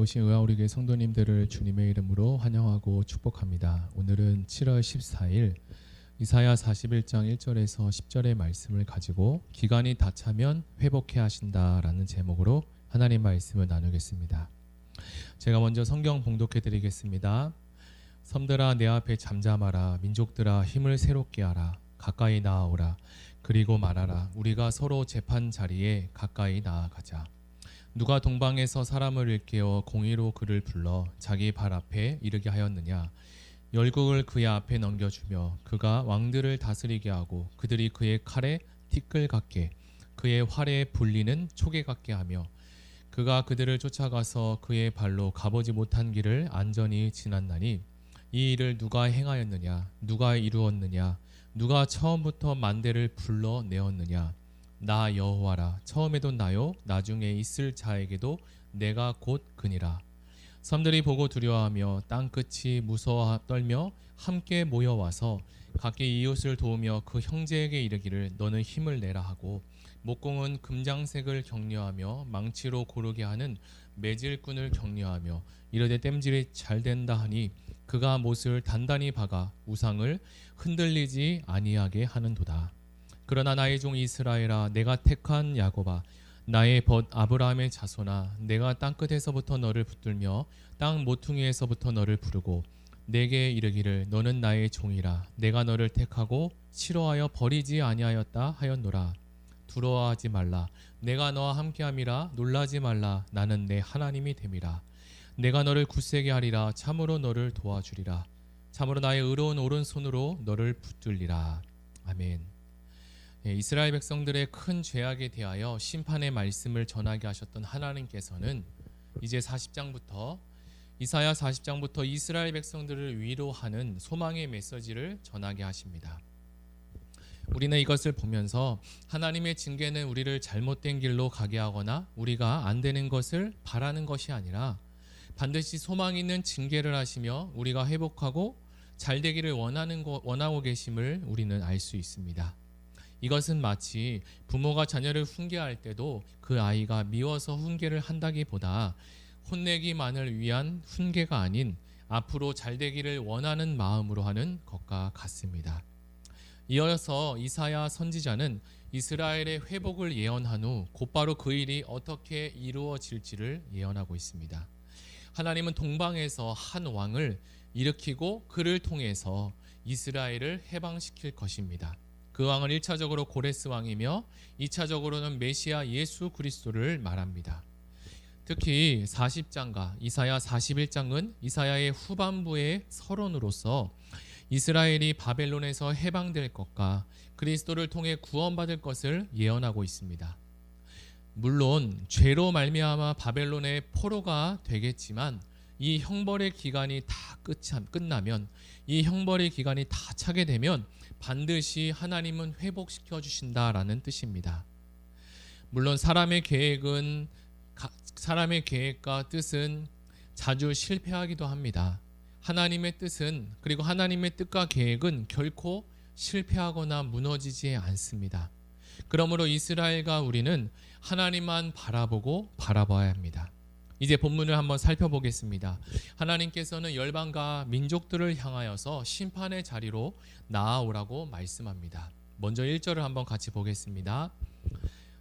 오신 의아우리교회 성도님들을 주님의 이름으로 환영하고 축복합니다. 오늘은 7월 14일 이사야 41장 1절에서 10절의 말씀을 가지고 기간이 다 차면 회복해 하신다라는 제목으로 하나님 말씀을 나누겠습니다. 제가 먼저 성경 봉독해 드리겠습니다. 섬들아 내 앞에 잠잠하라. 민족들아 힘을 새롭게 하라. 가까이 나아오라. 그리고 말하라. 우리가 서로 재판 자리에 가까이 나아가자. 누가 동방에서 사람을 일깨워 공의로 그를 불러 자기 발 앞에 이르게 하였느냐. 열국을 그의 앞에 넘겨주며 그가 왕들을 다스리게 하고 그들이 그의 칼에 티끌 같게 그의 활에 불리는 초계 같게 하며 그가 그들을 쫓아가서 그의 발로 가보지 못한 길을 안전히 지났나니 이 일을 누가 행하였느냐. 누가 이루었느냐. 누가 처음부터 만대를 불러내었느냐. 나 여호와라. 처음에도 나요 나중에 있을 자에게도 내가 곧 그니라. 섬들이 보고 두려워하며 땅끝이 무서워 떨며 함께 모여와서 각기 이웃을 도우며 그 형제에게 이르기를 너는 힘을 내라 하고 목공은 금장색을 격려하며 망치로 고르게 하는 매질꾼을 격려하며 이르되 땜질이 잘 된다 하니 그가 못을 단단히 박아 우상을 흔들리지 아니하게 하는도다. 그러나 나의 종 이스라엘아 내가 택한 야곱아 나의 벗 아브라함의 자손아 내가 땅끝에서부터 너를 붙들며 땅 모퉁이에서부터 너를 부르고 내게 이르기를 너는 나의 종이라 내가 너를 택하고 싫어하여 버리지 아니하였다 하였노라. 두려워하지 말라. 내가 너와 함께함이라. 놀라지 말라. 나는 내 하나님이 됨이라. 내가 너를 굳세게 하리라. 참으로 너를 도와주리라. 참으로 나의 의로운 오른손으로 너를 붙들리라. 아멘. 이스라엘 백성들의 큰 죄악에 대하여 심판의 말씀을 전하게 하셨던 하나님께서는 이제 40장부터 이사야 40장부터 이스라엘 백성들을 위로하는 소망의 메시지를 전하게 하십니다. 우리는 이것을 보면서 하나님의 징계는 우리를 잘못된 길로 가게 하거나 우리가 안 되는 것을 바라는 것이 아니라 반드시 소망 있는 징계를 하시며 우리가 회복하고 잘 되기를 원하고 계심을 우리는 알 수 있습니다. 이것은 마치 부모가 자녀를 훈계할 때도 그 아이가 미워서 훈계를 한다기보다 혼내기만을 위한 훈계가 아닌 앞으로 잘 되기를 원하는 마음으로 하는 것과 같습니다. 이어서 이사야 선지자는 이스라엘의 회복을 예언한 후 곧바로 그 일이 어떻게 이루어질지를 예언하고 있습니다. 하나님은 동방에서 한 왕을 일으키고 그를 통해서 이스라엘을 해방시킬 것입니다. 그 왕은 1차적으로 고레스 왕이며 2차적으로는 메시아 예수 그리스도를 말합니다. 특히 40장과 이사야 41장은 이사야의 후반부의 서론으로서 이스라엘이 바벨론에서 해방될 것과 그리스도를 통해 구원받을 것을 예언하고 있습니다. 물론 죄로 말미암아 바벨론의 포로가 되겠지만 이 형벌의 기간이 다 끝나면 이 형벌의 기간이 다 차게 되면 반드시 하나님은 회복시켜 주신다라는 뜻입니다. 물론 사람의 계획과 뜻은 자주 실패하기도 합니다. 하나님의 뜻은 그리고 하나님의 뜻과 계획은 결코 실패하거나 무너지지 않습니다. 그러므로 이스라엘과 우리는 하나님만 바라봐야 합니다. 이제 본문을 한번 살펴보겠습니다. 하나님께서는 열방과 민족들을 향하여서 심판의 자리로 나아오라고 말씀합니다. 먼저 1절을 한번 같이 보겠습니다.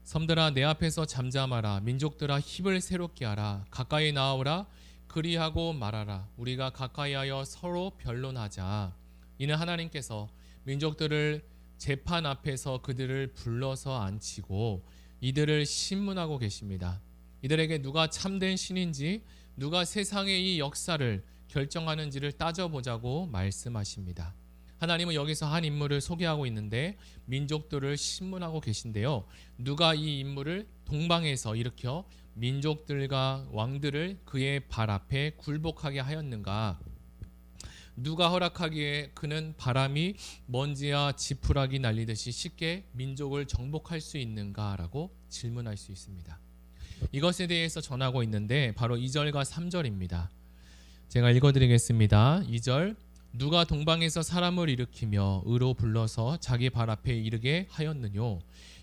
섬들아 내 앞에서 잠잠하라. 민족들아 힘을 새롭게 하라. 가까이 나아오라. 그리하고 말하라. 우리가 가까이하여 서로 변론하자. 이는 하나님께서 민족들을 재판 앞에서 그들을 불러서 앉히고 이들을 신문하고 계십니다. 이들에게 누가 참된 신인지 누가 세상의 이 역사를 결정하는지를 따져보자고 말씀하십니다. 하나님은 여기서 한 인물을 소개하고 있는데 민족들을 신문하고 계신데요. 누가 이 인물을 동방에서 일으켜 민족들과 왕들을 그의 발 앞에 굴복하게 하였는가? 누가 허락하기에 그는 바람이 먼지와 지푸라기 날리듯이 쉽게 민족을 정복할 수 있는가라고 질문할 수 있습니다. 이것에 대해서 전하고 있는데 바로 2절과 3절입니다. 제가 읽어드리겠습니다. 2절 누가 동방에서 사람을 일으키며 의로 불러서 자기 발 앞에 이르게 하였느뇨.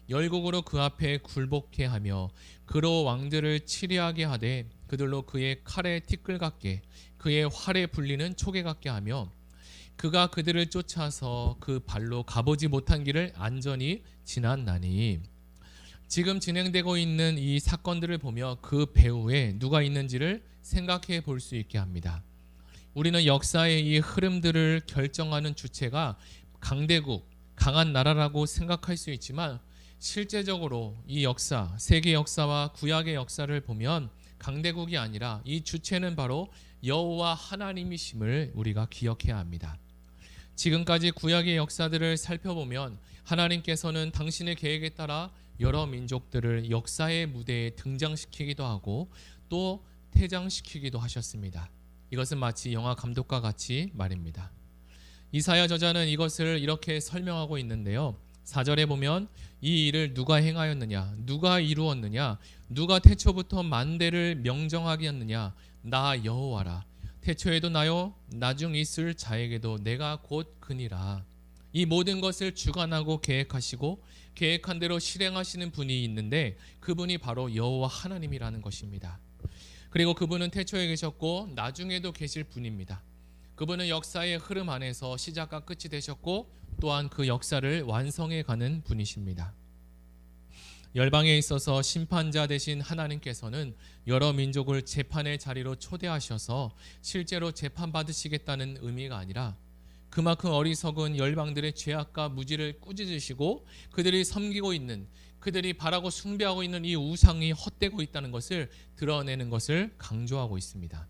열국으로 그 앞에 굴복해 하며 그로 왕들을 치리하게 하되 그들로 그의 칼에 티끌 같게 그의 활에 불리는 초계 같게 하며 그가 그들을 쫓아서 그 발로 가보지 못한 길을 안전히 지났나니. 지금 진행되고 있는 이 사건들을 보며 그 배후에 누가 있는지를 생각해 볼 수 있게 합니다. 우리는 역사의 이 흐름들을 결정하는 주체가 강대국, 강한 나라라고 생각할 수 있지만 실제적으로 이 역사, 세계 역사와 구약의 역사를 보면 강대국이 아니라 이 주체는 바로 여호와 하나님이심을 우리가 기억해야 합니다. 지금까지 구약의 역사들을 살펴보면 하나님께서는 당신의 계획에 따라 여러 민족들을 역사의 무대에 등장시키기도 하고 또 퇴장시키기도 하셨습니다. 이것은 마치 영화 감독과 같이 말입니다. 이사야 저자는 이것을 이렇게 설명하고 있는데요. 4절에 보면 이 일을 누가 행하였느냐, 누가 이루었느냐, 누가 태초부터 만대를 명정하게 했느냐, 나 여호와라. 태초에도 나요, 나중 있을 자에게도 내가 곧 그니라. 이 모든 것을 주관하고 계획하시고 계획한 대로 실행하시는 분이 있는데 그분이 바로 여호와 하나님이라는 것입니다. 그리고 그분은 태초에 계셨고 나중에도 계실 분입니다. 그분은 역사의 흐름 안에서 시작과 끝이 되셨고 또한 그 역사를 완성해 가는 분이십니다. 열방에 있어서 심판자 되신 하나님께서는 여러 민족을 재판의 자리로 초대하셔서 실제로 재판받으시겠다는 의미가 아니라 그만큼 어리석은 열방들의 죄악과 무지를 꾸짖으시고 그들이 섬기고 있는, 그들이 바라고 숭배하고 있는 이 우상이 헛되고 있다는 것을 드러내는 것을 강조하고 있습니다.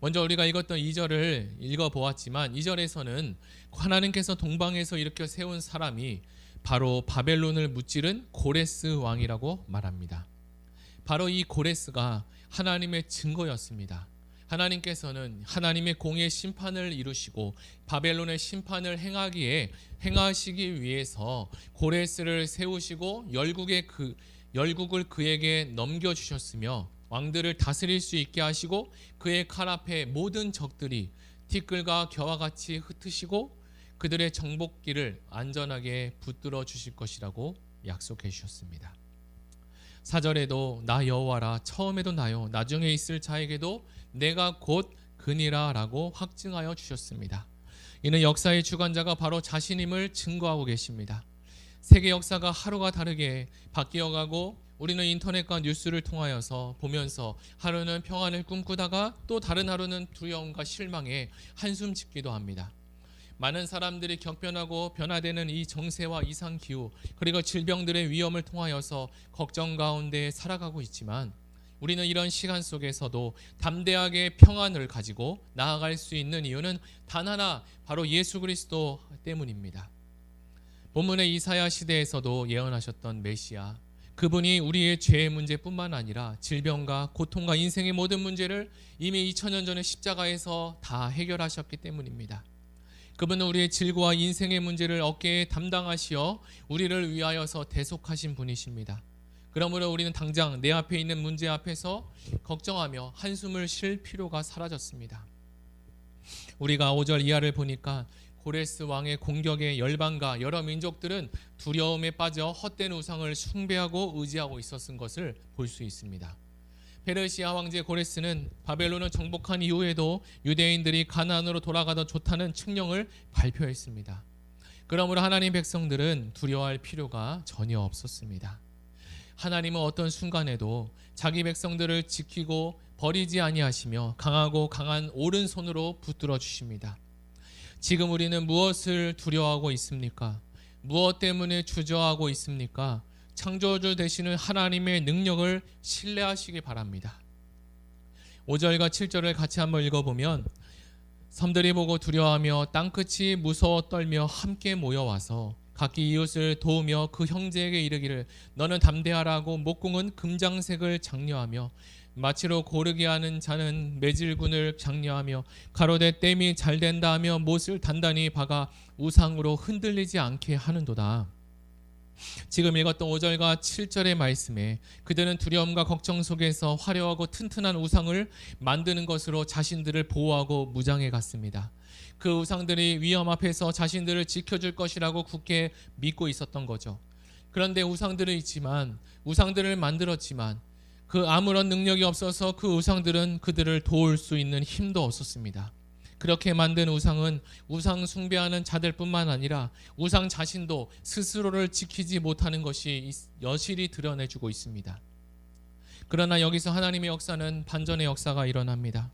먼저 우리가 읽었던 2절을 읽어보았지만 2절에서는 하나님께서 동방에서 일으켜 세운 사람이 바로 바벨론을 무찌른 고레스 왕이라고 말합니다. 바로 이 고레스가 하나님의 증거였습니다. 하나님께서는 하나님의 공의 심판을 이루시고 바벨론의 심판을 행하시기 위해서 고레스를 세우시고 열국을 그에게 넘겨주셨으며 왕들을 다스릴 수 있게 하시고 그의 칼 앞에 모든 적들이 티끌과 겨와 같이 흩으시고 그들의 정복기를 안전하게 붙들어 주실 것이라고 약속해 주셨습니다. 4절에도 나 여호와라, 처음에도 나요, 나중에 있을 자에게도 내가 곧 그니라 라고 확증하여 주셨습니다. 이는 역사의 주관자가 바로 자신임을 증거하고 계십니다. 세계 역사가 하루가 다르게 바뀌어가고 우리는 인터넷과 뉴스를 통하여서 보면서 하루는 평안을 꿈꾸다가 또 다른 하루는 두려움과 실망에 한숨 짓기도 합니다. 많은 사람들이 격변하고 변화되는 이 정세와 이상기후 그리고 질병들의 위험을 통하여서 걱정 가운데 살아가고 있지만 우리는 이런 시간 속에서도 담대하게 평안을 가지고 나아갈 수 있는 이유는 단 하나, 바로 예수 그리스도 때문입니다. 본문의 이사야 시대에서도 예언하셨던 메시아, 그분이 우리의 죄의 문제뿐만 아니라 질병과 고통과 인생의 모든 문제를 이미 2000년 전에 십자가에서 다 해결하셨기 때문입니다. 그분은 우리의 질고와 인생의 문제를 어깨에 담당하시어 우리를 위하여서 대속하신 분이십니다. 그러므로 우리는 당장 내 앞에 있는 문제 앞에서 걱정하며 한숨을 쉴 필요가 사라졌습니다. 우리가 5절 이하를 보니까 고레스 왕의 공격에 열방과 여러 민족들은 두려움에 빠져 헛된 우상을 숭배하고 의지하고 있었던 것을 볼 수 있습니다. 페르시아 황제 고레스는 바벨론을 정복한 이후에도 유대인들이 가나안으로 돌아가도 좋다는 칙령을 발표했습니다. 그러므로 하나님 백성들은 두려워할 필요가 전혀 없었습니다. 하나님은 어떤 순간에도 자기 백성들을 지키고 버리지 아니하시며 강하고 강한 오른손으로 붙들어 주십니다. 지금 우리는 무엇을 두려워하고 있습니까? 무엇 때문에 주저하고 있습니까? 창조주 되시는 하나님의 능력을 신뢰하시기 바랍니다. 5절과 7절을 같이 한번 읽어보면 섬들이 보고 두려워하며 땅끝이 무서워 떨며 함께 모여와서 각기 이웃을 도우며 그 형제에게 이르기를 너는 담대하라고 목공은 금장색을 장려하며 마치로 고르게 하는 자는 매질군을 장려하며 가로되 땜이 잘 된다 하며 못을 단단히 박아 우상으로 흔들리지 않게 하는도다. 지금 읽었던 5절과 7절의 말씀에 그들은 두려움과 걱정 속에서 화려하고 튼튼한 우상을 만드는 것으로 자신들을 보호하고 무장해 갔습니다. 그 우상들이 위험 앞에서 자신들을 지켜줄 것이라고 굳게 믿고 있었던 거죠. 그런데 우상들을 만들었지만 그 아무런 능력이 없어서 그 우상들은 그들을 도울 수 있는 힘도 없었습니다. 그렇게 만든 우상은 우상 숭배하는 자들뿐만 아니라 우상 자신도 스스로를 지키지 못하는 것이 여실히 드러내주고 있습니다. 그러나 여기서 하나님의 역사는 반전의 역사가 일어납니다.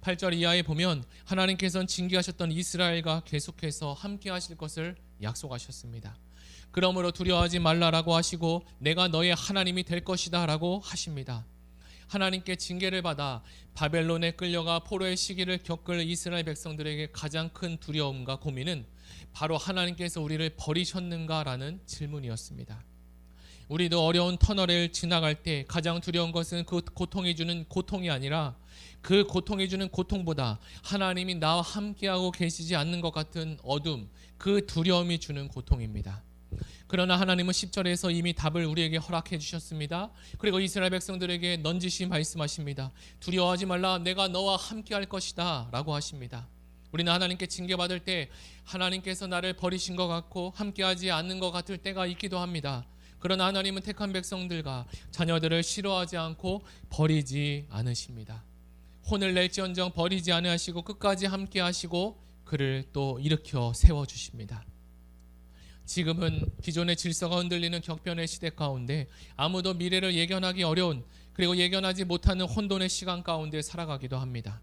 8절 이하에 보면 하나님께서는 징계하셨던 이스라엘과 계속해서 함께 하실 것을 약속하셨습니다. 그러므로 두려워하지 말라라고 하시고 내가 너의 하나님이 될 것이다 라고 하십니다. 하나님께 징계를 받아 바벨론에 끌려가 포로의 시기를 겪을 이스라엘 백성들에게 가장 큰 두려움과 고민은 바로 하나님께서 우리를 버리셨는가라는 질문이었습니다. 우리도 어려운 터널을 지나갈 때 가장 두려운 것은 그 고통이 주는 고통이 아니라 그 고통이 주는 고통보다 하나님이 나와 함께하고 계시지 않는 것 같은 어둠, 그 두려움이 주는 고통입니다. 그러나 하나님은 10절에서 이미 답을 우리에게 허락해 주셨습니다. 그리고 이스라엘 백성들에게 넌지시 말씀하십니다. 두려워하지 말라, 내가 너와 함께 할 것이다 라고 하십니다. 우리는 하나님께 징계받을 때 하나님께서 나를 버리신 것 같고 함께하지 않는 것 같을 때가 있기도 합니다. 그러나 하나님은 택한 백성들과 자녀들을 싫어하지 않고 버리지 않으십니다. 혼을 낼지언정 버리지 않으시고 끝까지 함께 하시고 그를 또 일으켜 세워주십니다. 지금은 기존의 질서가 흔들리는 격변의 시대 가운데 아무도 미래를 예견하기 어려운, 그리고 예견하지 못하는 혼돈의 시간 가운데 살아가기도 합니다.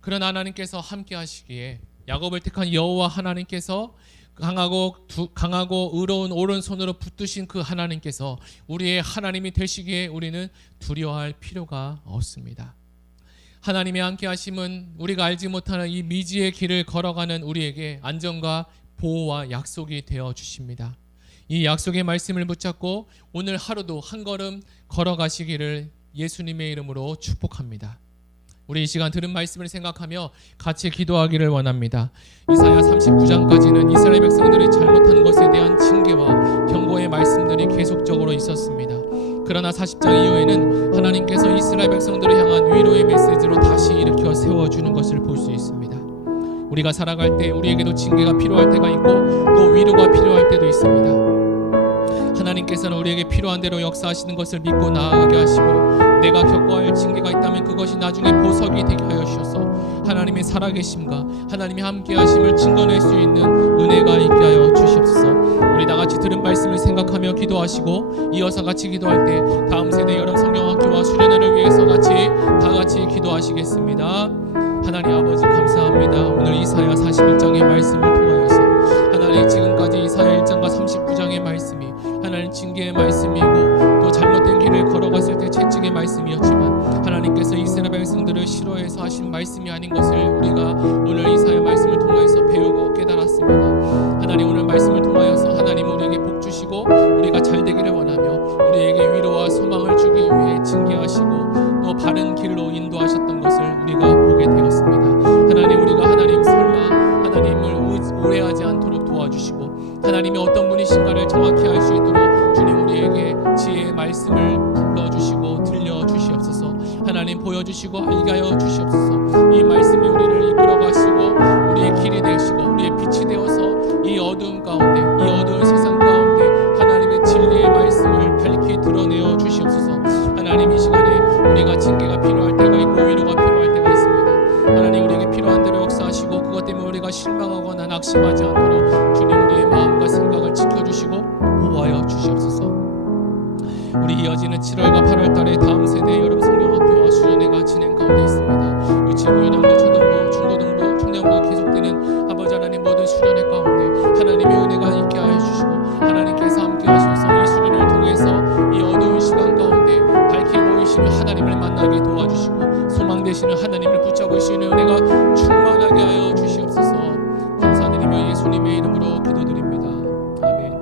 그러나 하나님께서 함께 하시기에 야곱을 택한 여호와 하나님께서 강하고 의로운 오른손으로 붙드신 그 하나님께서 우리의 하나님이 되시기에 우리는 두려워할 필요가 없습니다. 하나님의 함께 하심은 우리가 알지 못하는 이 미지의 길을 걸어가는 우리에게 안전과 보호와 약속이 되어 주십니다. 이 약속의 말씀을 붙잡고 오늘 하루도 한 걸음 걸어가시기를 예수님의 이름으로 축복합니다. 우리 이 시간 들은 말씀을 생각하며 같이 기도하기를 원합니다. 이사야 39장까지는 이스라엘 백성들이 잘못한 것에 대한 징계와 경고의 말씀들이 계속적으로 있었습니다. 그러나 40장 이후에는 하나님께서 이스라엘 백성들을 향한 위로의 메시지로 다시 일으켜 세워주는 것을 볼 수 있습니다. 우리가 살아갈 때 우리에게도 징계가 필요할 때가 있고 또 위로가 필요할 때도 있습니다. 하나님께서는 우리에게 필요한 대로 역사하시는 것을 믿고 나아가게 하시고 내가 겪어야 할 징계가 있다면 그것이 나중에 보석이 되게 하여 주셔서 하나님의 살아계심과 하나님의 함께하심을 증거낼 수 있는 은혜가 있게 하여 주시옵소서. 우리 다같이 들은 말씀을 생각하며 기도하시고 이어서 같이 기도할 때 다음 세대 여름 성경학교와 수련회를 위해서 다같이 기도하시겠습니다. 하나님 아버지 감사합니다. 오늘 이사야 41장의 말씀을 통하여서 하나님 지금까지 이사야 1장과 39장의 말씀이 하나님 징계의 말씀이고 또 잘못된 길을 걸어갔을 때 채찍의 말씀이었지만 하나님께서 이스라엘 백성들을 싫어해서 하신 말씀이 아닌 것을 우리가 오늘 이사야 말씀을 통해서 배우고 깨달았습니다. 하나님 오늘 말씀을 통하여서 하나님 우리에게 복 주시고 우리가 잘 되기를 원하며 우리에게 위로와 소망을 주기 위해 징계하시고 또 바른 길로 인도하셨던 것을 우리가 보게 되었습니다. 하나님 우리가 하나님 설마 하나님을 오해하지 않도록 도와주시고 하나님이 어떤 분이신가를 정확히 알 수 있도록 주님 우리에게 지혜의 말씀을 불러주시고 들려주시옵소서. 하나님 보여주시고 알게 하여 주시옵소서. 이 말씀이 우리를 이끌어가시고 우리의 길이 되시고 우리의 빛이 되어서 이 어두운 가운데 이 어두운 세상 가운데 하나님의 진리의 말씀을 밝히 드러내어 주시옵소서. 하나님 이 시간에 우리가 징계가 필요할 때가 있고 위로가 필요할 때가 있습니다. 하나님 우리에게 필요한 대로 역사하시고 그것 때문에 우리가 실망하거나 낙심하지 않도록 주님 우리의 마음과 생각을 지켜주시고 보호하여 주시옵소서. 우리 이어지는 7월과 8월 달에 다음 세대 여름 성경학교와 수련회가 진행 가운데 있습니다. 유치부, 유년부, 초등부, 중고등부, 청년부 계속되는 아버지 하나님 모든 수련회 가운데 하나님의 은혜가 있게 하여 주시고 하나님께서 함께 하셔서 이 수련을 통해서 이 어두운 시간 가운데 밝게 보이시는 하나님을 만나게 도와주시고 소망 되시는 하나님을 붙잡으시는 은혜가 충만하게 하여 주시옵소서. 감사드리며 예수님의 이름으로 기도드립니다. 아멘.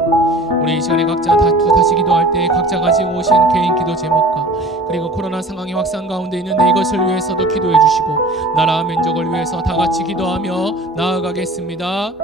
우리 이 시간에 각자 다시 기도할 때 각자 가지고 오신 개인 기도 제목과 그리고 코로나 상황이 확산 가운데 있는데 이것을 위해서도 기도해 주시고 나라와 민족을 위해서 다 같이 기도하며 나아가겠습니다.